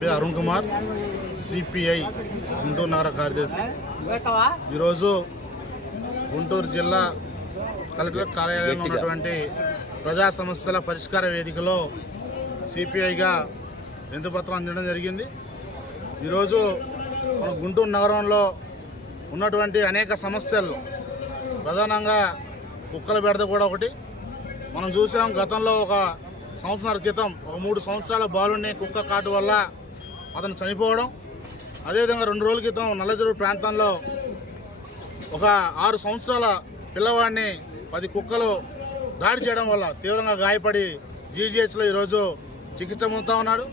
Arun Kumar CPI Guntur నగర కార్యదర్శి ఈరోజు గుంటూరు జిల్లా కలెక్టర్ కార్యాలయంలో ఉన్నటువంటి ప్రజా సమస్యల పరిష్కార వేదికలో సిపిఐగా వినతిపత్రం అందించడం జరిగింది. ఈరోజు మన గుంటూరు నగరంలో ఉన్నటువంటి అనేక సమస్యలు ప్రధానంగా కుక్కల బెడద కూడా ఒకటి. మనం చూసాం గతంలో ఒక సంవత్సరాల క్రితం ఒక 3 సంవత్సరాల బాలుని కుక్క కాటు వల్ల అతను చనిపోవడం, అదేవిధంగా 2 రోజుల క్రితం నల్లచెరువు ప్రాంతంలో ఒక 6 సంవత్సరాల పిల్లవాడిని 10 కుక్కలు దాడి చేయడం వల్ల తీవ్రంగా గాయపడి జీజీహెచ్లో ఈరోజు చికిత్స పొందుతూ ఉన్నాడు.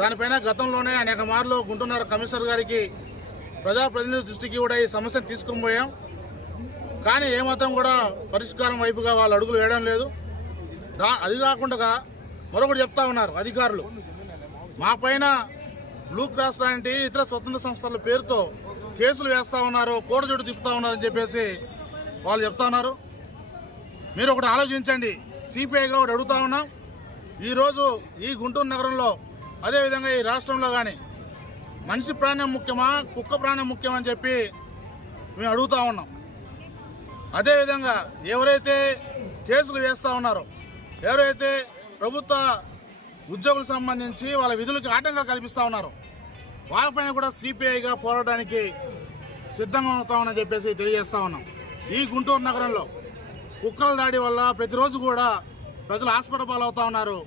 దానిపైన గతంలోనే అనేక మార్లు గుంటూరు కమిషనర్ గారికి ప్రజాప్రతినిధుల దృష్టికి కూడా ఈ సమస్యను తీసుకొని పోయాం. కానీ ఏమాత్రం కూడా పరిష్కారం వైపుగా వాళ్ళు అడుగులు వేయడం లేదు. అది కాకుండా మరొకటి చెప్తా ఉన్నారు అధికారులు, మా పైన బ్లూ క్రాస్ లాంటి ఇతర స్వతంత్ర సంస్థల పేరుతో కేసులు వేస్తూ ఉన్నారు, కోడజోడు తిప్పుతూ ఉన్నారని చెప్పేసి వాళ్ళు చెప్తా ఉన్నారు. మీరు ఒకటి ఆలోచించండి. సిపిఐగా ఒకటి అడుగుతా ఉన్నాం. ఈరోజు ఈ గుంటూరు నగరంలో అదేవిధంగా ఈ రాష్ట్రంలో కానీ మనిషి ప్రాణం ముఖ్యమా కుక్క ప్రాణం ముఖ్యమని చెప్పి మేము అడుగుతూ ఉన్నాం. అదేవిధంగా ఎవరైతే కేసులు వేస్తూ ఉన్నారో, ఎవరైతే ప్రభుత్వ ఉద్యోగులకు సంబంధించి వాళ్ళ విధులకు ఆటంగా కల్పిస్తూ ఉన్నారో వాళ్ళపైన కూడా సిపిఐగా పోరాటానికి సిద్ధంగా అవుతామని చెప్పేసి తెలియజేస్తా ఉన్నాం. ఈ గుంటూరు నగరంలో కుక్కల దాడి వల్ల ప్రతిరోజు కూడా ప్రజలు హాస్పిటల్ పాలవుతూ ఉన్నారు.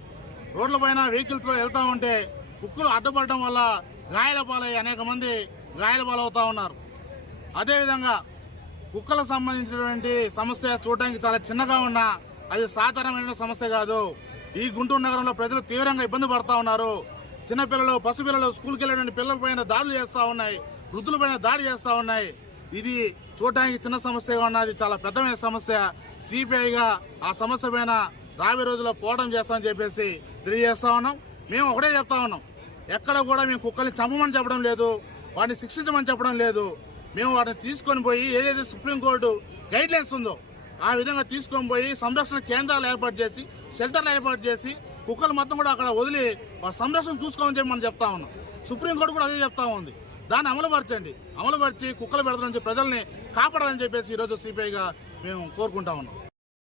రోడ్లపైన వెహికల్స్లో వెళ్తూ ఉంటే కుక్కలు అడ్డుపడడం వల్ల గాయాల పాలై అనేక మంది గాయాల పాలవుతూ ఉన్నారు. అదేవిధంగా కుక్కలకు సంబంధించినటువంటి సమస్య చూడడానికి చాలా చిన్నగా ఉన్నా అది సాధారణమైన సమస్య కాదు. ఈ గుంటూరు నగరంలో ప్రజలు తీవ్రంగా ఇబ్బంది పడుతూ ఉన్నారు. చిన్నపిల్లలు, పసిపిల్లలు స్కూల్కి వెళ్ళిన పిల్లల పైన దాడులు చేస్తూ ఉన్నాయి, వృద్ధులపైన దాడి చేస్తూ ఉన్నాయి. ఇది చూడడానికి చిన్న సమస్యగా ఉన్నది, చాలా పెద్దమైన సమస్య. సిపిఐగా ఆ సమస్య పైన రాబోయే రోజుల్లో పోరాటం చేస్తామని చెప్పేసి తెలియజేస్తా ఉన్నాం. మేము ఒకటే చెప్తా ఉన్నాం, ఎక్కడ కూడా మేము కుక్కల్ని చంపమని చెప్పడం లేదు, వాటిని శిక్షించమని చెప్పడం లేదు. మేము వాటిని తీసుకొని పోయి ఏదైతే సుప్రీంకోర్టు గైడ్ లైన్స్ ఉందో ఆ విధంగా తీసుకొని పోయి సంరక్షణ కేంద్రాలు ఏర్పాటు చేసి, షెల్టర్లు ఏర్పాటు చేసి కుక్కలు మొత్తం కూడా అక్కడ వదిలి వాళ్ళ సంరక్షణ చూసుకోమని చెప్పి మనం చెప్తా ఉన్నాం. సుప్రీంకోర్టు కూడా అదే చెప్తా ఉంది. దాన్ని అమలుపరచి కుక్కలు పెడతారని ప్రజల్ని కాపాడాలని చెప్పేసి ఈరోజు సిపిఐగా మేము కోరుకుంటా ఉన్నాం.